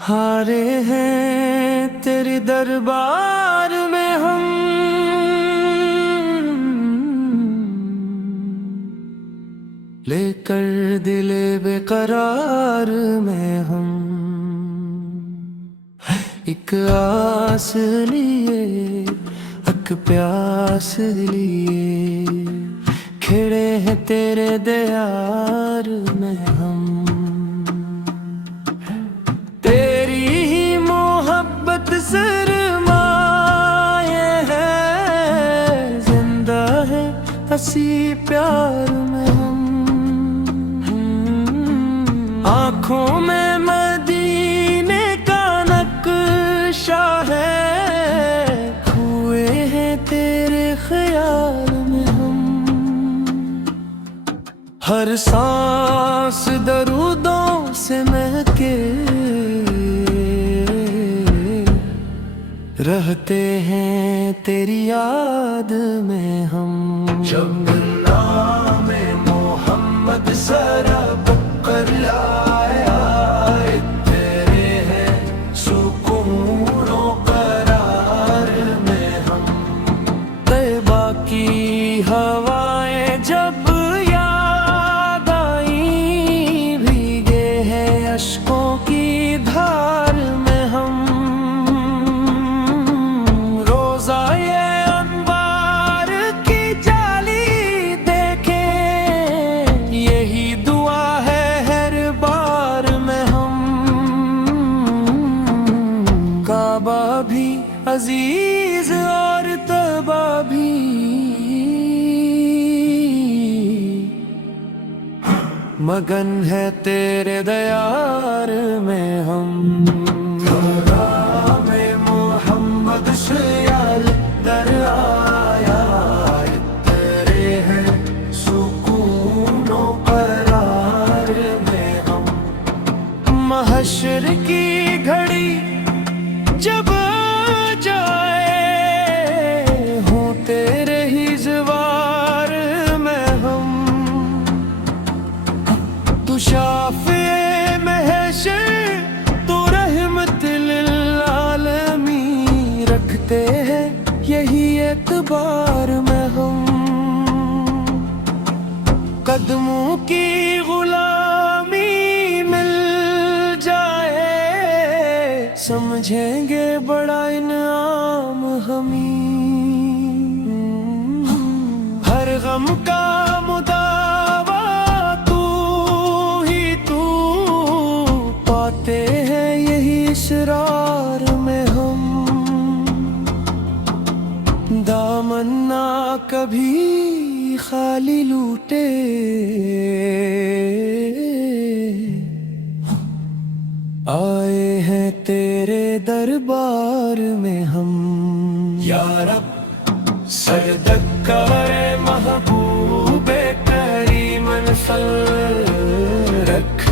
हारे हैं तेरे दरबार में हम, लेकर दिले बेकरार में हम एक आस लिए, एक प्यास लिए खिड़े हैं तेरे दयार में हम। तेरी ही मोहब्बत सरमाए है, जिंदा है हंसी प्यार में हम। आँखों में मदीने का नक्शा है, खोए हैं तेरे ख्याल में हम। हर सांस दरूदों से महके, रहते हैं तेरी याद में हम। जब नाम मोहम्मद सरा कर आया, तेरे हैं सुकूनो करार में हम। तैबा की हवाएं जब याद आई, भीगे हैं अश्कों की धार में हम। रोजा ये अनवार की जाली देखे, यही दुआ है हर बार में हम। काबा भी अजीज और तबा भी, मगन है तेरे दयार में हम। में मोहम्मद शयाल दर आया, तेरे हैं सुकूनो करार में हम। महशर की घड़ी जब जाए, हो तेरे ही जवार में हम। तू शाफ़े महशर तो रहमत लिल आलमीन, रखते हैं यही एतबार में हम। कदमों की गुलामी मिल जाए, समझेंगे बड़ा इनाम हमी। हर गम का मुदावा तू ही तू, पाते हैं यही इसरार में हम। दामन ना कभी खाली लूटे, आए हैं तेरे दरबार में हम। या रब सजदकर महबूबे करीमन फल रख